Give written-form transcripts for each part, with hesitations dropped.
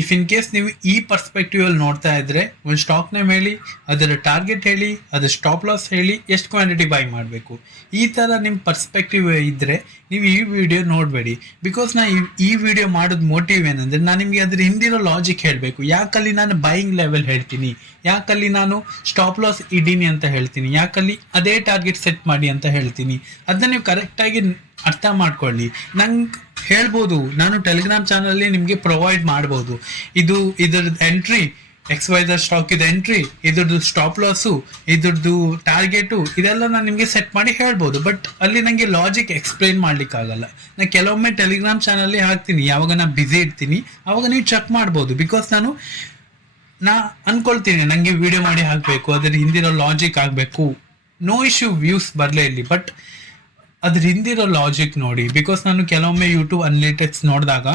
If in case ನೀವು ಈ perspective ಅಲ್ಲಿ ನೋಡ್ತಾ ಇದ್ರೆ, ಒಂದು ಸ್ಟಾಕ್ ನೇಮ್ ಹೇಳಿ, ಅದರ ಟಾರ್ಗೆಟ್ ಹೇಳಿ, ಅದರ ಸ್ಟಾಪ್ ಲಾಸ್ ಹೇಳಿ, ಎಷ್ಟು ಕ್ವಾಂಟಿಟಿ ಬೈ ಮಾಡಬೇಕು, ಈ ತರ ನಿಮ್ಮ ಪರ್ಸ್ಪೆಕ್ಟಿವ್ ಇದ್ರೆ ನೀವು ಈ ವಿಡಿಯೋ ನೋಡಬೇಡಿ. ಬಿಕಾಸ್ ನಾ ಈ ವಿಡಿಯೋ ಮಾಡೋದು ಮೋಟಿವ್ ಏನಂದ್ರೆ, ನಾನು ನಿಮಗೆ ಅದ್ರ ಹಿಂದಿರೋ ಲಾಜಿಕ್ ಹೇಳಬೇಕು. ಯಾಕಲ್ಲಿ ನಾನು ಬೈಯಿಂಗ್ ಲೆವೆಲ್ ಹೇಳ್ತೀನಿ, ಯಾಕಲ್ಲಿ ನಾನು ಸ್ಟಾಪ್ ಲಾಸ್ ಇಡೀನಿ ಅಂತ ಹೇಳ್ತೀನಿ, ಯಾಕಲ್ಲಿ ಅದೇ ಟಾರ್ಗೆಟ್ ಸೆಟ್ ಮಾಡಿ ಅಂತ ಹೇಳ್ತೀನಿ, ಅದನ್ನ ನೀವು ಕರೆಕ್ಟಾಗಿ ಅರ್ಥ ಮಾಡ್ಕೊಳ್ಳಿ. ನಂಗೆ ಹೇಳ್ಬೋದು, ನಾನು ಟೆಲಿಗ್ರಾಮ್ ಚಾನಲ್ ನಿಮಗೆ ಪ್ರೊವೈಡ್ ಮಾಡ್ಬೋದು. ಇದ್ರದ್ದು ಎಂಟ್ರಿ XYZ ಸ್ಟಾಕ್ ಇದು ಎಂಟ್ರಿ, ಇದ್ರದ್ದು ಸ್ಟಾಪ್ ಲಾಸು, ಇದ್ರದ್ದು ಟಾರ್ಗೆಟು, ಇದೆಲ್ಲ ನಾನು ನಿಮಗೆ ಸೆಟ್ ಮಾಡಿ ಹೇಳ್ಬೋದು. ಬಟ್ ಅಲ್ಲಿ ನನಗೆ ಲಾಜಿಕ್ ಎಕ್ಸ್ಪ್ಲೈನ್ ಮಾಡ್ಲಿಕ್ಕಾಗಲ್ಲ. ನಾನು ಕೆಲವೊಮ್ಮೆ ಟೆಲಿಗ್ರಾಮ್ ಚಾನಲ್ಲಿ ಹಾಕ್ತೀನಿ, ಯಾವಾಗ ನಾನು ಬ್ಯುಸಿ ಇರ್ತೀನಿ ಅವಾಗ ನೀವು ಚೆಕ್ ಮಾಡ್ಬೋದು. ಬಿಕಾಸ್ ನಾ ಅನ್ಕೊಳ್ತೀನಿ ನನಗೆ ವಿಡಿಯೋ ಮಾಡಿ ಹಾಕಬೇಕು, ಅದ್ರ ಹಿಂದಿರೋ ಲಾಜಿಕ್ ಆಗಬೇಕು. ನೋ ಇಶ್ಯೂ, ವ್ಯೂಸ್ ಬರಲೇ ಇಲ್ಲಿ, ಬಟ್ ಅದ್ರ ಹಿಂದಿರೋ ಲಾಜಿಕ್ ನೋಡಿ. ಬಿಕಾಸ್ ನಾನು ಕೆಲವೊಮ್ಮೆ ಯೂಟ್ಯೂಬ್ ಅನಲಿಟಿಕ್ಸ್ ನೋಡಿದಾಗ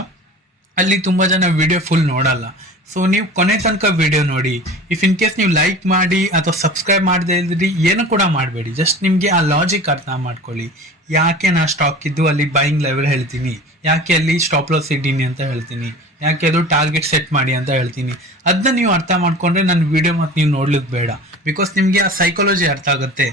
ಅಲ್ಲಿ ತುಂಬ ಜನ ವಿಡಿಯೋ ಫುಲ್ ನೋಡಲ್ಲ. ಸೊ ನೀವು ಕೊನೆ ತನಕ ವಿಡಿಯೋ ನೋಡಿ. ಇಫ್ ಇನ್ ಕೇಸ್ ನೀವು ಲೈಕ್ ಮಾಡಿ ಅಥವಾ ಸಬ್ಸ್ಕ್ರೈಬ್ ಮಾಡದೇ ಇದ್ರಿ ಏನು ಕೂಡ ಮಾಡಬೇಡಿ. ಜಸ್ಟ್ ನಿಮಗೆ ಆ ಲಾಜಿಕ್ ಅರ್ಥ ಮಾಡ್ಕೊಳ್ಳಿ. ಯಾಕೆ ನಾ ಸ್ಟಾಕ್ ಇದ್ದು ಅಲ್ಲಿ ಬೈಯಿಂಗ್ ಲೆವೆಲ್ ಹೇಳ್ತೀನಿ, ಯಾಕೆ ಅಲ್ಲಿ ಸ್ಟಾಪ್ ಲಾಸ್ ಇದ್ದೀನಿ ಅಂತ ಹೇಳ್ತೀನಿ, ಯಾಕೆ ಅದು ಟಾರ್ಗೆಟ್ ಸೆಟ್ ಮಾಡಿ ಅಂತ ಹೇಳ್ತೀನಿ. ಅದನ್ನ ನೀವು ಅರ್ಥ ಮಾಡ್ಕೊಂಡ್ರೆ ನನ್ನ ವಿಡಿಯೋ ಮತ್ತು ನೀವು ನೋಡ್ಲಿಕ್ಕೆ ಬೇಡ. ಬಿಕಾಸ್ ನಿಮಗೆ ಆ ಸೈಕಾಲಜಿ ಅರ್ಥ ಆಗುತ್ತೆ,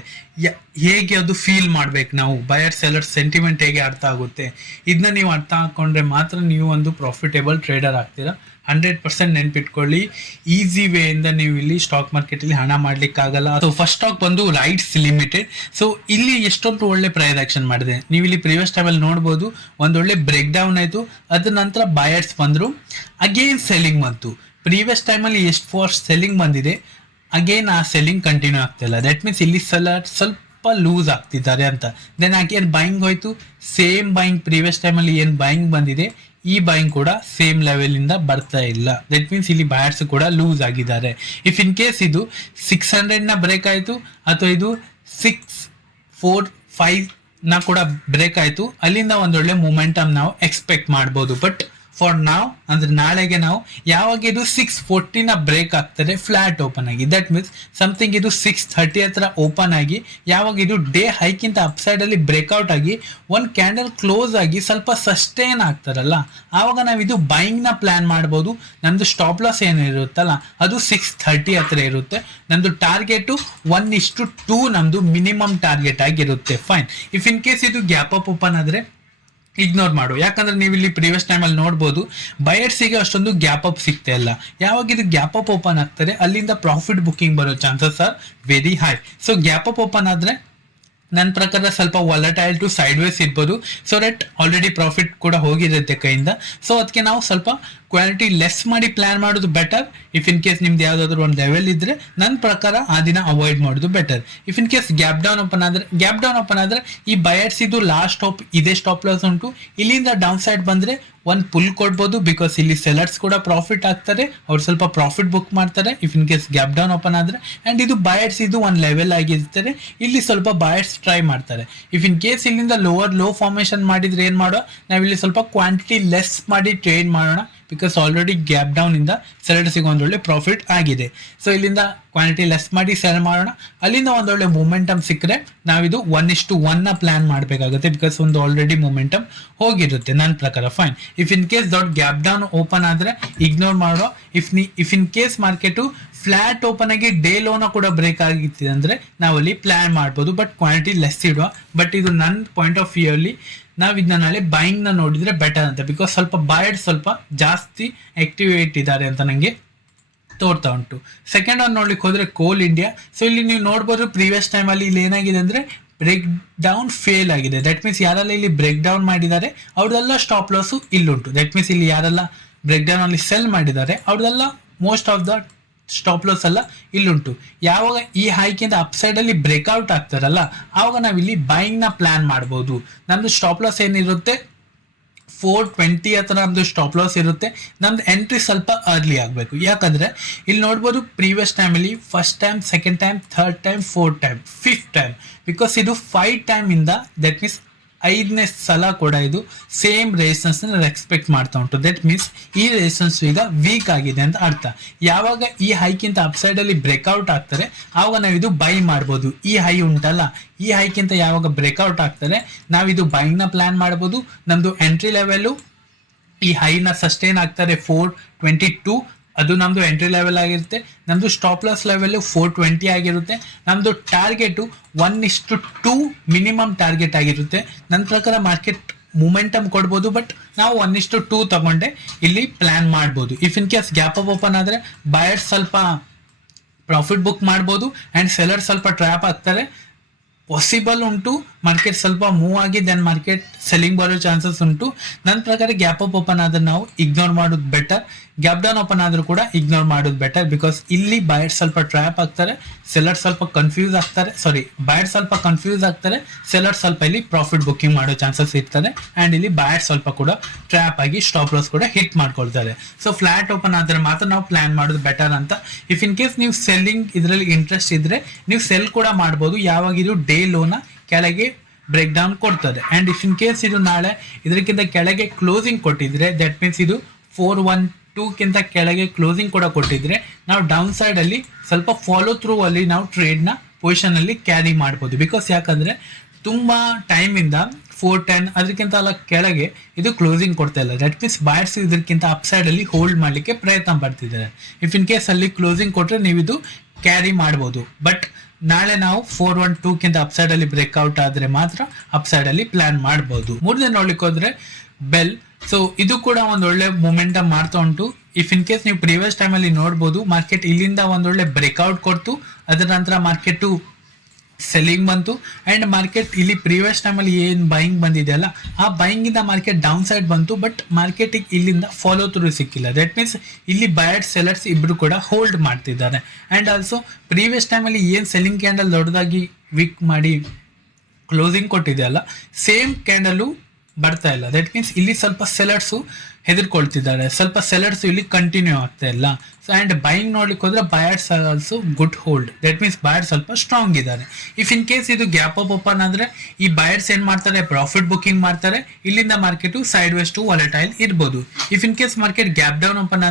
ಹೇಗೆ ಅದು ಫೀಲ್ ಮಾಡ್ಬೇಕು ನಾವು, ಬಯರ್ ಸೆಲ್ಲರ್ ಸೆಂಟಿಮೆಂಟ್ ಹೇಗೆ ಅರ್ಥ ಆಗುತ್ತೆ. ಇದನ್ನ ನೀವು ಅರ್ಥ ಹಾಕೊಂಡ್ರೆ ಮಾತ್ರ ನೀವು ಒಂದು ಪ್ರಾಫಿಟೇಬಲ್ ಟ್ರೇಡರ್ ಆಗ್ತೀರಾ. 100% ನೆನ್ಪಿಟ್ಕೊಳ್ಳಿ. ಈಸಿ ವೇಯಿಂದ ನೀವು ಇಲ್ಲಿ ಸ್ಟಾಕ್ ಮಾರ್ಕೆಟಲ್ಲಿ ಹಣ ಮಾಡ್ಲಿಕ್ಕಾಗಲ್ಲ. ಸೊ ಫಸ್ಟ್ ಸ್ಟಾಕ್ ಬಂದು ರೈಟ್ಸ್ ಲಿಮಿಟೆಡ್. ಸೊ ಇಲ್ಲಿ ಎಷ್ಟೊಂದು ಒಳ್ಳೆ ಪ್ರೈಸ್ ಆಕ್ಷನ್ ಮಾಡಿದೆ. ನೀವು ಇಲ್ಲಿ ಪ್ರೀವಿಯಸ್ ಟೈಮಲ್ಲಿ ನೋಡ್ಬೋದು, ಒಂದೊಳ್ಳೆ ಬ್ರೇಕ್ ಡೌನ್ ಆಯಿತು. ಅದ್ರ ನಂತರ ಬಯರ್ಸ್ ಬಂದರು, ಅಗೇನ್ ಸೆಲ್ಲಿಂಗ್ ಬಂತು. ಪ್ರೀವಿಯಸ್ ಟೈಮಲ್ಲಿ ಎಷ್ಟು ಫಾಸ್ಟ್ ಸೆಲ್ಲಿಂಗ್ ಬಂದಿದೆ, ಅಗೇನ್ ಆ ಸೆಲ್ಲಿಂಗ್ ಕಂಟಿನ್ಯೂ ಆಗ್ತಿಲ್ಲ. ದಟ್ ಮೀನ್ಸ್ ಇಲ್ಲಿ ಸ್ವಲ್ಪ ಲೂಸ್ ಆಗ್ತಿದ್ದಾರೆ ಅಂತ. ದೆನ್ ಅಗೇನ್ ಬೈಯಿಂಗ್ ಹೋಯ್ತು, ಸೇಮ್ ಬೈಯಿಂಗ್ ಪ್ರೀವಿಯಸ್ ಟೈಮಲ್ಲಿ ಏನು ಬೈಯಿಂಗ್ ಬಂದಿದೆ ಈ ಬೈಯಿಂಗ್ ಕೂಡ ಸೇಮ್ ಲೆವೆಲ್ ಇಂದ ಬರ್ತಾ ಇಲ್ಲ. ದಟ್ ಮೀನ್ಸ್ ಇಲ್ಲಿ ಬಯರ್ಸ್ ಕೂಡ ಲೂಸ್ ಆಗಿದ್ದಾರೆ. ಇಫ್ ಇನ್ ಕೇಸ್ ಇದು 600 ನ ಬ್ರೇಕ್ ಆಯಿತು ಅಥವಾ ಇದು 645 ನ ಕೂಡ ಬ್ರೇಕ್ ಆಯಿತು, ಅಲ್ಲಿಂದ ಒಂದೊಳ್ಳೆ ಮೊಮೆಂಟಮ್ ನಾವು ಎಕ್ಸ್ಪೆಕ್ಟ್ ಮಾಡ್ಬೋದು. ಬಟ್ ಫಾರ್ ನಾವ್ ಅಂದ್ರೆ ನಾಳೆಗೆ ನಾವು ಯಾವಾಗ ಇದು 640 ನ ಬ್ರೇಕ್ ಆಗ್ತದೆ ಫ್ಲಾಟ್ ಓಪನ್ ಆಗಿ, ದಟ್ ಮೀನ್ಸ್ ಸಮಥಿಂಗ್ ಇದು 630 ಹತ್ರ ಓಪನ್ ಆಗಿ ಯಾವಾಗ ಇದು ಡೇ ಹೈಕ್ಕಿಂತ ಅಪ್ಸೈಡ್ ಅಲ್ಲಿ ಬ್ರೇಕ್ಔಟ್ ಆಗಿ ಒಂದು ಕ್ಯಾಂಡಲ್ ಕ್ಲೋಸ್ ಆಗಿ ಸ್ವಲ್ಪ ಸಸ್ಟೇನ್ ಆಗ್ತಾರಲ್ಲ, ಆವಾಗ ನಾವು ಇದು ಬೈಯಿಂಗ್ ನ ಪ್ಲಾನ್ ಮಾಡ್ಬೋದು. ನಮ್ದು ಸ್ಟಾಪ್ ಲಾಸ್ ಏನಿರುತ್ತಲ್ಲ ಅದು 630 ಹತ್ರ ಇರುತ್ತೆ. ನಮ್ದು ಟಾರ್ಗೆಟ್ 1:2 ನಮ್ದು ಮಿನಿಮಮ್ ಟಾರ್ಗೆಟ್ ಆಗಿರುತ್ತೆ. ಫೈನ್. ಇಫ್ ಇನ್ ಕೇಸ್ ಇದು ಗ್ಯಾಪ್ ಅಪ್ ಓಪನ್ ಆದ್ರೆ ಇಗ್ನೋರ್ ಮಾಡು. ಯಾಕಂದ್ರೆ ನೀವು ಇಲ್ಲಿ ಪ್ರೀವಿಯಸ್ ಟೈಮಲ್ಲಿ ನೋಡ್ಬೋದು, ಬಯರ್ಸಿಗೆ ಅಷ್ಟೊಂದು ಗ್ಯಾಪ್ ಅಪ್ ಸಿಗ್ತಾ ಇಲ್ಲ. ಯಾವಾಗ ಇದು ಗ್ಯಾಪ್ ಅಪ್ ಓಪನ್ ಆಗ್ತಾರೆ ಅಲ್ಲಿಂದ ಪ್ರಾಫಿಟ್ ಬುಕ್ಕಿಂಗ್ ಬರೋ chances are very high. So gap up open ಆದ್ರೆ ನನ್ನ ಪ್ರಕಾರ ಸ್ವಲ್ಪ ವಾಲಟೈಲ್ ಟು ಸೈಡ್ ವೇಸ್ ಇರ್ಬೋದು. ಸೊ ದಟ್ ಆಲ್ರೆಡಿ ಪ್ರಾಫಿಟ್ ಕೂಡ ಹೋಗಿರುತ್ತೆ ಕೈಯಿಂದ. ಸೊ ಅದಕ್ಕೆ ನಾವು ಸ್ವಲ್ಪ ಕ್ವಾಲಿಟಿ ಲೆಸ್ ಮಾಡಿ ಪ್ಲಾನ್ ಮಾಡೋದು ಬೆಟರ್. ಇಫ್ ಇನ್ ಕೇಸ್ ನಿಮ್ದು ಯಾವುದಾದ್ರೂ ಒಂದು ಲೆವೆಲ್ ಇದ್ರೆ ನನ್ನ ಪ್ರಕಾರ ಆ ದಿನ ಅವಾಯ್ಡ್ ಮಾಡೋದು better. If in case gap down open ಆದ್ರೆ ಈ ಬಯರ್ಸ್ ಇದು ಲಾಸ್ಟ್ ಸ್ಟಾಪ್ ಇದೇ ಸ್ಟಾಪ್ ಲಾಸ್ ಉಂಟು. ಇಲ್ಲಿಂದ ಡೌನ್ ಸೈಡ್ ಬಂದ್ರೆ ಒಂದು ಪುಲ್ ಕೊಡ್ಬೋದು. ಬಿಕಾಸ್ ಇಲ್ಲಿ ಸೆಲರ್ಸ್ ಕೂಡ ಪ್ರಾಫಿಟ್ ಆಗ್ತಾರೆ, ಅವ್ರು ಸ್ವಲ್ಪ ಪ್ರಾಫಿಟ್ ಬುಕ್ ಮಾಡ್ತಾರೆ if in case gap down open ಆದ್ರೆ. ಅಂಡ್ ಇದು ಬಯರ್ಸ್ ಇದು ಒಂದು ಲೆವೆಲ್ ಆಗಿರ್ತಾರೆ, ಇಲ್ಲಿ ಸ್ವಲ್ಪ ಬಯರ್ಸ್ ಟ್ರೈ ಮಾಡ್ತಾರೆ. ಇಫ್ ಇನ್ ಕೇಸ್ ಇಲ್ಲಿಂದ ಲೋ ಫಾರ್ಮೇಶನ್ ಮಾಡಿದ್ರೆ ಏನ್ ಮಾಡೋ, ನಾವಿಲ್ಲಿ ಸ್ವಲ್ಪ ಕ್ವಾಂಟಿಟಿ ಲೆಸ್ ಮಾಡಿ ಟ್ರೇಡ್ ಮಾಡೋಣ. ಬಿಕಾಸ್ ಆಲ್ರೆಡಿ ಗ್ಯಾಪ್ ಡೌನ್ ಇಂದ ಸೆಲರ್ಸಿಗೆ ಒಂದೊಳ್ಳೆ ಪ್ರಾಫಿಟ್ ಆಗಿದೆ. ಸೊ ಇಲ್ಲಿಂದ ಕ್ವಾಂಟಿಟಿ ಲೆಸ್ ಮಾಡಿ ಸೆಲ್ ಮಾಡೋಣ. ಅಲ್ಲಿಂದ ಒಂದೊಳ್ಳೆ ಮೊಮೆಂಟಮ್ ಸಿಕ್ಕರೆ ನಾವಿದು 1:1 ನ ಪ್ಲಾನ್ ಮಾಡಬೇಕಾಗುತ್ತೆ. ಬಿಕಾಸ್ ಒಂದು ಆಲ್ರೆಡಿ ಮೊಮೆಂಟಮ್ ಹೋಗಿರುತ್ತೆ ನನ್ನ ಪ್ರಕಾರ. ಫೈನ್. ಇಫ್ ಇನ್ ಕೇಸ್ ದೊಡ್ಡ ಗ್ಯಾಪ್ ಡೌನ್ ಓಪನ್ ಆದ್ರೆ ಇಗ್ನೋರ್ ಮಾಡೋ. If in case market flat open ಆಗಿ ಡೇ ಲೋನ ಕೂಡ ಬ್ರೇಕ್ ಆಗಿತ್ತು ಅಂದ್ರೆ ನಾವಲ್ಲಿ ಪ್ಲಾನ್ ಮಾಡ್ಬೋದು, ಬಟ್ ಕ್ವಾಂಟಿಟಿ ಲೆಸ್ ಇಡುವ. ಬಟ್ ಇದು ನನ್ನ ಪಾಯಿಂಟ್ ಆಫ್ ವ್ಯೂ ಅಲ್ಲಿ ನಾವು ಇದನ್ನ ನಾಳೆ ಬೈಯಿಂಗ್ ನ ನೋಡಿದ್ರೆ ಬೆಟರ್ ಅಂತ. ಬಿಕಾಸ್ ಸ್ವಲ್ಪ ಬಯರ್ಡ್ ಸ್ವಲ್ಪ ಜಾಸ್ತಿ ಆಕ್ಟಿವೇಟ್ ಇದ್ದಾರೆ ಅಂತ ನಂಗೆ ತೋರ್ತಾ ಉಂಟು. ಸೆಕೆಂಡ್ ಒನ್ ನೋಡ್ಲಿಕ್ಕೆ ಹೋದ್ರೆ ಕೋಲ್ ಇಂಡಿಯಾ. ಸೊ ಇಲ್ಲಿ ನೀವು ನೋಡ್ಬೋದು ಪ್ರೀವಿಯಸ್ ಟೈಮ್ ಅಲ್ಲಿ ಇಲ್ಲಿ ಏನಾಗಿದೆ ಅಂದ್ರೆ ಬ್ರೇಕ್ ಡೌನ್ ಫೇಲ್ ಆಗಿದೆ. ದಟ್ ಮೀನ್ಸ್ ಯಾರೆಲ್ಲ ಇಲ್ಲಿ ಬ್ರೇಕ್ ಡೌನ್ ಮಾಡಿದ್ದಾರೆ ಅವ್ರದೆಲ್ಲ ಸ್ಟಾಪ್ ಲಾಸು ಇಲ್ಲುಂಟು. ದಟ್ ಮೀನ್ಸ್ ಇಲ್ಲಿ ಯಾರೆಲ್ಲ ಬ್ರೇಕ್ ಡೌನ್ ಅಲ್ಲಿ ಸೆಲ್ ಮಾಡಿದ್ದಾರೆ ಅವ್ರದೆಲ್ಲ most of the stop loss ಎಲ್ಲ ಇಲ್ಲುಂಟು. ಯಾವಾಗ ಈ ಹೈಕಿಂದ ಅಪ್ಸೈಡ್ ಅಲ್ಲಿ ಬ್ರೇಕ್ಔಟ್ ಆಗ್ತಾರಲ್ಲ ಆವಾಗ ನಾವಿಲ್ಲಿ ಬೈಯಿಂಗ್ ನ ಪ್ಲಾನ್ ಮಾಡ್ಬೋದು. ನಮ್ದು ಸ್ಟಾಪ್ ಲಾಸ್ ಏನಿರುತ್ತೆ 420 ಹತ್ರ ನಮ್ದು ಸ್ಟಾಪ್ ಲಾಸ್ ಇರುತ್ತೆ. ನಮ್ದು ಎಂಟ್ರಿ ಸ್ವಲ್ಪ ಅರ್ಲಿ ಆಗಬೇಕು. ಯಾಕಂದ್ರೆ ಇಲ್ಲಿ ನೋಡ್ಬೋದು ಪ್ರೀವಿಯಸ್ ಟೈಮಲ್ಲಿ first time, second time, third time, fourth time, fifth time. Because ಇದು 5 ಟೈಮ್ ಇಂದ ದಟ್ ಮೀನ್ಸ್ 5ನೇ ಸಲ ಕೂಡ ಇದು ಸೇಮ್ ರೆಸಿಸ್ಟೆನ್ಸ್ ಎಕ್ಸ್ಪೆಕ್ಟ್ ಮಾಡ್ತಾ ಉಂಟು. ದಟ್ ಮೀನ್ಸ್ ಈ ರೆಸಿಸ್ಟೆನ್ಸ್ ಈಗ ವೀಕ್ ಆಗಿದೆ ಅಂತ ಅರ್ಥ. ಯಾವಾಗ ಈ ಹೈಕ್ಕಿಂತ ಅಪ್ಸೈಡ್ ಅಲ್ಲಿ ಬ್ರೇಕ್ಔಟ್ ಆಗ್ತಾರೆ ಆವಾಗ ನಾವು ಇದು ಬೈ ಮಾಡ್ಬೋದು. ಈ ಹೈ ಉಂಟಲ್ಲ, ಈ ಹೈಕ್ಕಿಂತ ಯಾವಾಗ ಬ್ರೇಕ್ಔಟ್ ಆಗ್ತಾರೆ ನಾವಿದು ಬೈಂಗ್ ನ ಪ್ಲಾನ್ ಮಾಡ್ಬೋದು. ನಮ್ದು ಎಂಟ್ರಿ ಲೆವೆಲ್ ಈ ಹೈನ ಸಸ್ಟೈನ್ ಆಗ್ತಾರೆ 422, ಅದು ನಮ್ದು ಎಂಟ್ರಿ ಲೆವೆಲ್ ಆಗಿರುತ್ತೆ. ನಮ್ದು ಸ್ಟಾಪ್ ಲಾಸ್ ಲೆವೆಲ್ 420 ಆಗಿರುತ್ತೆ. ನಮ್ದು ಟಾರ್ಗೆಟು 1:2 ಮಿನಿಮಮ್ ಟಾರ್ಗೆಟ್ ಆಗಿರುತ್ತೆ. ನನ್ನ ಪ್ರಕಾರ ಮಾರ್ಕೆಟ್ ಮೂಮೆಂಟಮ್ ಕೊಡ್ಬೋದು, ಬಟ್ ನಾವು 1:2 ತಗೊಂಡೆ ಇಲ್ಲಿ ಪ್ಲಾನ್ ಮಾಡ್ಬೋದು. If in case gap up open ಆದರೆ ಬಯರ್ಸ್ ಸ್ವಲ್ಪ ಪ್ರಾಫಿಟ್ ಬುಕ್ ಮಾಡ್ಬೋದು ಆ್ಯಂಡ್ ಸೆಲರ್ ಸ್ವಲ್ಪ ಟ್ರ್ಯಾಪ್ ಆಗ್ತಾರೆ. ಪಾಸಿಬಲ್ ಉಂಟು ಮಾರ್ಕೆಟ್ ಸ್ವಲ್ಪ ಮೂವ್ ಆಗಿ ದೆನ್ ಮಾರ್ಕೆಟ್ ಸೆಲ್ಲಿಂಗ್ ಬರೋ ಚಾನ್ಸಸ್ ಉಂಟು. ನನ್ನ ಪ್ರಕಾರ ಗ್ಯಾಪ್ ಅಪ್ ಓಪನ್ ಆದ್ರೆ ನಾವು ಇಗ್ನೋರ್ ಮಾಡೋದು ಬೆಟರ್. ಗ್ಯಾಪ್ ಡೌನ್ ಓಪನ್ ಆದ್ರೂ ಕೂಡ ಇಗ್ನೋರ್ ಮಾಡೋದು ಬೆಟರ್, ಬಿಕಾಸ್ ಇಲ್ಲಿ ಬಯರ್ ಸ್ವಲ್ಪ ಟ್ರ್ಯಾಪ್ ಆಗ್ತಾರೆ, ಸೆಲ್ಲರ್ ಸ್ವಲ್ಪ ಕನ್ಫ್ಯೂಸ್ ಆಗ್ತಾರೆ. ಬಯರ್ ಸ್ವಲ್ಪ ಕನ್ಫ್ಯೂಸ್ ಆಗ್ತಾರೆ, ಸೆಲ್ಲರ್ ಸ್ವಲ್ಪ ಇಲ್ಲಿ ಪ್ರಾಫಿಟ್ ಬುಕ್ಕಿಂಗ್ ಮಾಡೋ ಚಾನ್ಸಸ್ ಇರ್ತಾರೆ ಆ್ಯಂಡ್ ಇಲ್ಲಿ ಬಯರ್ ಸ್ವಲ್ಪ ಕೂಡ ಟ್ರ್ಯಾಪ್ ಆಗಿ ಸ್ಟಾಪ್ ಲಾಸ್ ಕೂಡ ಹಿಟ್ ಮಾಡ್ಕೊಳ್ತಾರೆ. ಸೊ ಫ್ಲಾಟ್ ಓಪನ್ ಆದ್ರೆ ಮಾತ್ರ ನಾವು ಪ್ಲಾನ್ ಮಾಡೋದು ಬೆಟರ್ ಅಂತ. ಇಫ್ ಇನ್ ಕೇಸ್ ನೀವು ಸೆಲ್ಲಿಂಗ್ ಇದರಲ್ಲಿ ಇಂಟ್ರೆಸ್ಟ್ ಇದ್ರೆ ನೀವು ಸೆಲ್ ಕೂಡ ಮಾಡ್ಬೋದು. ಯಾವಾಗ ಇದು ಡೇ ಲೋನ ಕೆಳಗೆ ಬ್ರೇಕ್ ಡೌನ್ ಕೊಡ್ತದೆ ಆ್ಯಂಡ್ ಇಫ್ ಇನ್ ಕೇಸ್ ಇದು ನಾಳೆ ಇದಕ್ಕಿಂತ ಕೆಳಗೆ ಕ್ಲೋಸಿಂಗ್ ಕೊಟ್ಟಿದ್ರೆ, ದಟ್ ಮೀನ್ಸ್ ಇದು 412ಕ್ಕಿಂತ ಕೆಳಗೆ ಕ್ಲೋಸಿಂಗ್ ಕೂಡ ಕೊಟ್ಟಿದ್ರೆ, ನಾವು ಡೌನ್ ಸೈಡ್ ಅಲ್ಲಿ ಸ್ವಲ್ಪ ಫಾಲೋ ಥ್ರೂ ಅಲ್ಲಿ ನಾವು ಟ್ರೇಡ್ನ ಪೊಸಿಷನ್ ಅಲ್ಲಿ ಕ್ಯಾರಿ ಮಾಡ್ಬೋದು. ಬಿಕಾಸ್ ಯಾಕಂದ್ರೆ ತುಂಬಾ ಟೈಮ್ ಇಂದ 410 ಅದಕ್ಕಿಂತ ಎಲ್ಲ ಕೆಳಗೆ ಇದು ಕ್ಲೋಸಿಂಗ್ ಕೊಡ್ತಾ ಇಲ್ಲ. ದಟ್ ಮೀನ್ಸ್ ಬಯರ್ಸ್ ಇದಕ್ಕಿಂತ ಅಪ್ ಸೈಡ್ ಅಲ್ಲಿ ಹೋಲ್ಡ್ ಮಾಡ್ಲಿಕ್ಕೆ ಪ್ರಯತ್ನ ಪಡ್ತಿದ್ದಾರೆ. ಇಫ್ ಇನ್ ಕೇಸ್ ಅಲ್ಲಿ ಕ್ಲೋಸಿಂಗ್ ಕೊಟ್ರೆ ನೀವು ಇದು ಕ್ಯಾರಿ ಮಾಡ್ಬೋದು. ಬಟ್ ನಾಳೆ ನಾವು 412ಕ್ಕಿಂತ ಅಪ್ ಸೈಡ್ ಅಲ್ಲಿ ಬ್ರೇಕ್ಔಟ್ ಆದ್ರೆ ಮಾತ್ರ ಅಪ್ ಸೈಡ್ ಅಲ್ಲಿ ಪ್ಲಾನ್ ಮಾಡ್ಬೋದು. ಮೂರನೇ ನೋಡ್ಲಿಕ್ಕೆ ಹೋದ್ರೆ ಬೆಲ್. ಸೊ ಇದು ಕೂಡ ಒಂದೊಳ್ಳೆ ಮೊಮೆಂಟಮ್ ಮಾಡ್ತಾ ಉಂಟು. ಇಫ್ ಇನ್ ಕೇಸ್ ನೀವು ಪ್ರೀವಿಯಸ್ ಟೈಮ್ ಅಲ್ಲಿ ನೋಡ್ಬೋದು, ಮಾರ್ಕೆಟ್ ಇಲ್ಲಿಂದ ಒಂದೊಳ್ಳೆ ಬ್ರೇಕ್ಔಟ್ ಕೊಡ್ತು, ಅದರ ನಂತರ ಮಾರ್ಕೆಟ್ ಸೆಲ್ಲಿಂಗ್ ಬಂತು ಅಂಡ್ ಮಾರ್ಕೆಟ್ ಇಲ್ಲಿ ಪ್ರೀವಿಯಸ್ ಟೈಮಲ್ಲಿ ಏನು ಬೈಯಿಂಗ್ ಬಂದಿದೆಯಲ್ಲ, ಆ ಬೈಯಿಂಗ್ ಇಂದ ಮಾರ್ಕೆಟ್ ಡೌನ್ ಸೈಡ್ ಬಂತು. ಬಟ್ ಮಾರ್ಕೆಟಿಗೆ ಇಲ್ಲಿಂದ ಫಾಲೋ ಥ್ರೂ ಸಿಕ್ಕಿಲ್ಲ. ದಟ್ ಮೀನ್ಸ್ ಇಲ್ಲಿ ಬಯರ್ಸ್ ಸೆಲ್ಲರ್ಸ್ ಇಬ್ರು ಕೂಡ ಹೋಲ್ಡ್ ಮಾಡ್ತಿದ್ದಾರೆ. ಅಂಡ್ ಆಲ್ಸೋ ಪ್ರೀವಿಯಸ್ ಟೈಮಲ್ಲಿ ಏನು ಸೆಲ್ಲಿಂಗ್ ಕ್ಯಾಂಡಲ್ ದೊಡ್ಡದಾಗಿ ವೀಕ್ ಮಾಡಿ ಕ್ಲೋಸಿಂಗ್ ಕೊಟ್ಟಿದೆಯಲ್ಲ, ಸೇಮ್ ಕ್ಯಾಂಡಲು ಬರ್ತಾ ಇಲ್ಲ. ದಟ್ ಮೀನ್ಸ್ ಇಲ್ಲಿ ಸ್ವಲ್ಪ ಸೆಲ್ಲರ್ಸು ಹೆದರ್ಕೊಳ್ತಿದ್ದಾರೆ, ಸ್ವಲ್ಪ ಸೆಲ್ಲರ್ಸ್ ಇಲ್ಲಿ ಕಂಟಿನ್ಯೂ ಆಗ್ತಾ ಇಲ್ಲ. ಸೊ ಆ್ಯಂಡ್ ಬೈಯಿಂಗ್ ನೋಡ್ಲಿಕ್ಕೆ ಹೋದ್ರೆ buyers also good hold. That means buyer ಸ್ವಲ್ಪ ಸ್ಟ್ರಾಂಗ್ ಇದ್ದಾರೆ. ಇಫ್ ಇನ್ ಕೇಸ್ ಇದು ಗ್ಯಾಪ್ ಅಪ್ ಓಪನ್ ಆದರೆ ಈ ಬಯರ್ಸ್ ಏನು ಮಾಡ್ತಾರೆ, ಪ್ರಾಫಿಟ್ ಬುಕ್ಕಿಂಗ್ ಮಾಡ್ತಾರೆ. ಇಲ್ಲಿಂದ market sideways to volatile ಇರ್ಬೋದು. If in case market gap down open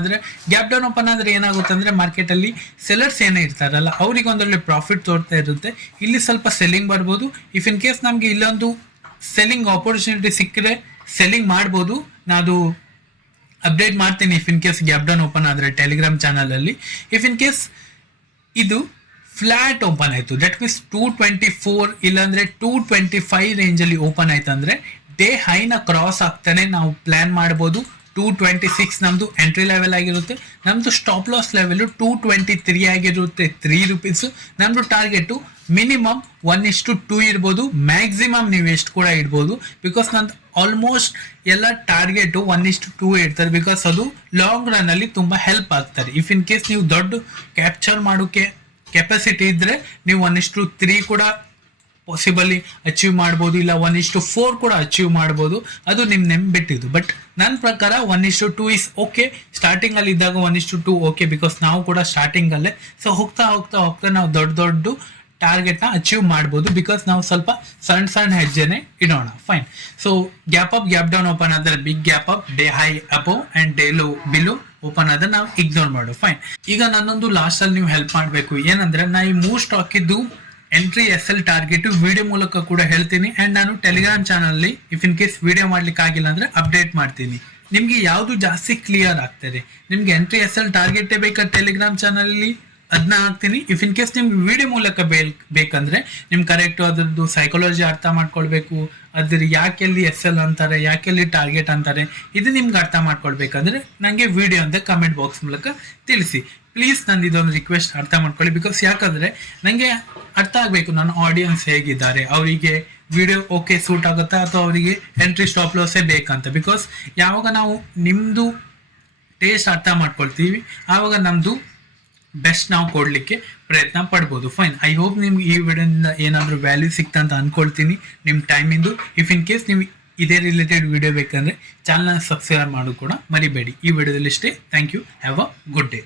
ಆದರೆ ಏನಾಗುತ್ತೆ ಅಂದರೆ ಮಾರ್ಕೆಟಲ್ಲಿ ಸೆಲ್ಲರ್ಸ್ ಏನೇ ಇರ್ತಾರಲ್ಲ ಅವ್ರಿಗೆ ಒಂದೊಳ್ಳೆ ಪ್ರಾಫಿಟ್ ತೋರ್ತಾ ಇರುತ್ತೆ. ಇಲ್ಲಿ ಸ್ವಲ್ಪ ಸೆಲ್ಲಿಂಗ್ ಬರ್ಬೋದು. ಇಫ್ ಇನ್ ಕೇಸ್ ನಮಗೆ ಇಲ್ಲೊಂದು ಸೆಲ್ಲಿಂಗ್ ಆಪರ್ಚುನಿಟಿ ಸಿಕ್ಕರೆ ಸೆಲ್ಲಿಂಗ್ ಮಾಡ್ಬೋದು. ನಾನು ಅಪ್ಡೇಟ್ ಮಾಡ್ತೀನಿ if in case gap down open ಆದರೆ ಟೆಲಿಗ್ರಾಮ್ ಚಾನಲಲ್ಲಿ. ಇಫ್ ಇನ್ ಕೇಸ್ ಇದು ಫ್ಲಾಟ್ ಓಪನ್ ಆಯಿತು, ದಟ್ ಮೀನ್ಸ್ 224 ಇಲ್ಲಾಂದರೆ 225 ರೇಂಜಲ್ಲಿ ಓಪನ್ ಆಯ್ತು ಅಂದರೆ ಡೇ ಹೈನ ಕ್ರಾಸ್ ಆಗ್ತಾನೆ ನಾವು ಪ್ಲ್ಯಾನ್ ಮಾಡ್ಬೋದು. 226 ನಮ್ಮದು ಎಂಟ್ರಿ ಲೆವೆಲ್ ಆಗಿರುತ್ತೆ. ನಮ್ಮದು ಸ್ಟಾಪ್ ಲಾಸ್ ಲೆವೆಲು 223 ಆಗಿರುತ್ತೆ, 3 ರೂಪೀಸು. ನಮ್ಮದು ಟಾರ್ಗೆಟು ಮಿನಿಮಮ್ 1:2 ಇರ್ಬೋದು, ಮ್ಯಾಕ್ಸಿಮಮ್ ನೀವು ಎಷ್ಟು ಕೂಡ ಇಡ್ಬೋದು. ಬಿಕಾಸ್ ನಂದು ಆಲ್ಮೋಸ್ಟ್ ಎಲ್ಲ ಟಾರ್ಗೆಟು 1:2 ಇರ್ತಾರೆ. ಬಿಕಾಸ್ ಅದು ಲಾಂಗ್ ರನ್ನಲ್ಲಿ ತುಂಬ ಹೆಲ್ಪ್ ಆಗ್ತಾರೆ. ಇಫ್ ಇನ್ ಕೇಸ್ ನೀವು ದೊಡ್ಡ ಕ್ಯಾಪ್ಚರ್ ಮಾಡೋಕ್ಕೆ ಕೆಪಾಸಿಟಿ ಇದ್ದರೆ ನೀವು 1:3 ಕೂಡ ಪಾಸಿಬಲಿ ಅಚೀವ್ ಮಾಡ್ಬೋದು, ಇಲ್ಲ 1:4 ಕೂಡ ಅಚೀವ್ ಮಾಡ್ಬೋದು. ಅದು ನಿಮ್ಮ ಬಿಟ್ಟಿದ್ದು. ಬಟ್ ನನ್ನ ಪ್ರಕಾರ 1:2 ಇಸ್ ಓಕೆ. ಸ್ಟಾರ್ಟಿಂಗಲ್ಲಿ ಇದ್ದಾಗ 1:2 ಓಕೆ, ಬಿಕಾಸ್ ನಾವು ಕೂಡ ಸ್ಟಾರ್ಟಿಂಗಲ್ಲೇ. ಸೊ ಹೋಗ್ತಾ ನಾವು ದೊಡ್ಡ ಟಾರ್ಗೆಟ್ನ ಅಚೀವ್ ಮಾಡ್ಬೋದು. ಬಿಕಾಸ್ ನಾವು ಸ್ವಲ್ಪ ಸಣ್ಣ ಹೆಜ್ಜೆನೆ ಇಡೋಣ. Fine. So gap down open ಆದರೆ big gap up, day high above and day low below open ಆದ್ರೆ ನಾವು ಇಗ್ನೋರ್ ಮಾಡು. ಫೈನ್. ಈಗ ನನ್ನೊಂದು ಲಾಸ್ಟ್ ಅಲ್ಲಿ ನೀವು ಹೆಲ್ಪ್ ಮಾಡಬೇಕು. ಏನಂದ್ರೆ ನಾ ಈ 3 ಸ್ಟಾಕ್ ಇದ್ದು ಎಂಟ್ರಿ SL ಟಾರ್ಗೆಟ್ ವಿಡಿಯೋ ಮೂಲಕ ಕೂಡ ಹೇಳ್ತೀನಿ. ಅಂಡ್ ನಾನು Telegram channel if in case video ಮಾಡ್ಲಿಕ್ಕೆ ಆಗಿಲ್ಲ ಅಂದ್ರೆ ಅಪ್ಡೇಟ್ ಮಾಡ್ತೀನಿ. ನಿಮ್ಗೆ ಯಾವುದು ಜಾಸ್ತಿ ಕ್ಲಿಯರ್ ಆಗ್ತದೆ, ನಿಮ್ಗೆ ಎಂಟ್ರಿ SL ಟಾರ್ಗೆಟೇ ಬೇಕಾ ಟೆಲಿಗ್ರಾಮ್ ಚಾನಲ್ ಅಲ್ಲಿ ಅದನ್ನ ಹಾಕ್ತೀನಿ. ಇಫ್ ಇನ್ ಕೇಸ್ ನಿಮ್ಗೆ ವಿಡಿಯೋ ಮೂಲಕ ಬೇಕಂದ್ರೆ ನಿಮ್ಗೆ ಕರೆಕ್ಟ್ ಅದ್ರದ್ದು ಸೈಕಾಲಜಿ ಅರ್ಥ ಮಾಡ್ಕೊಳ್ಬೇಕು, ಅದ್ರ ಯಾಕೆಲ್ಲಿ SL ಅಂತಾರೆ, ಯಾಕೆಲ್ಲಿ ಟಾರ್ಗೆಟ್ ಅಂತಾರೆ, ಇದು ನಿಮ್ಗೆ ಅರ್ಥ ಮಾಡ್ಕೊಳ್ಬೇಕಂದ್ರೆ ನನಗೆ ವಿಡಿಯೋ ಅಂತ ಕಮೆಂಟ್ ಬಾಕ್ಸ್ ಮೂಲಕ ತಿಳಿಸಿ ಪ್ಲೀಸ್. ನಂದು ಇದೊಂದು ರಿಕ್ವೆಸ್ಟ್, ಅರ್ಥ ಮಾಡ್ಕೊಳ್ಳಿ. ಬಿಕಾಸ್ ಯಾಕಂದ್ರೆ ನನಗೆ ಅರ್ಥ ಆಗಬೇಕು ನನ್ನ ಆಡಿಯನ್ಸ್ ಹೇಗಿದ್ದಾರೆ, ಅವರಿಗೆ ವಿಡಿಯೋ ಓಕೆ ಸೂಟ್ ಆಗುತ್ತಾ ಅಥವಾ ಅವರಿಗೆ ಎಂಟ್ರಿ ಸ್ಟಾಪ್ ಲಾಸೇ ಬೇಕಂತ. ಬಿಕಾಸ್ ಯಾವಾಗ ನಾವು ನಿಮ್ಮದು ಟೇಸ್ಟ್ ಅರ್ಥ ಮಾಡ್ಕೊಳ್ತೀವಿ ಆವಾಗ ನಮ್ಮದು ಬೆಸ್ಟ್ ನಾವು ಕೊಡಲಿಕ್ಕೆ ಪ್ರಯತ್ನ ಪಡ್ಬೋದು. ಫೈನ್. ಐ ಹೋಪ್ ನಿಮ್ಗೆ ಈ ವಿಡಿಯೋದಿಂದ ಏನಾದರೂ ವ್ಯಾಲ್ಯೂ ಸಿಕ್ತಾ ಅಂತ ಅಂದ್ಕೊಳ್ತೀನಿ ನಿಮ್ಮ ಟೈಮಿಂದು. ಇಫ್ ಇನ್ ಕೇಸ್ ನೀವು ಇದೇ ರಿಲೇಟೆಡ್ ವಿಡಿಯೋ ಬೇಕಂದರೆ ಚಾನಲ್ನ ಸಬ್ಸ್ಕ್ರೈಬ್ ಮಾಡೋದು ಕೂಡ ಮರಿಬೇಡಿ. ಈ ವಿಡಿಯೋದಲ್ಲಿ ಇಷ್ಟೇ. Thank you. Have a good day.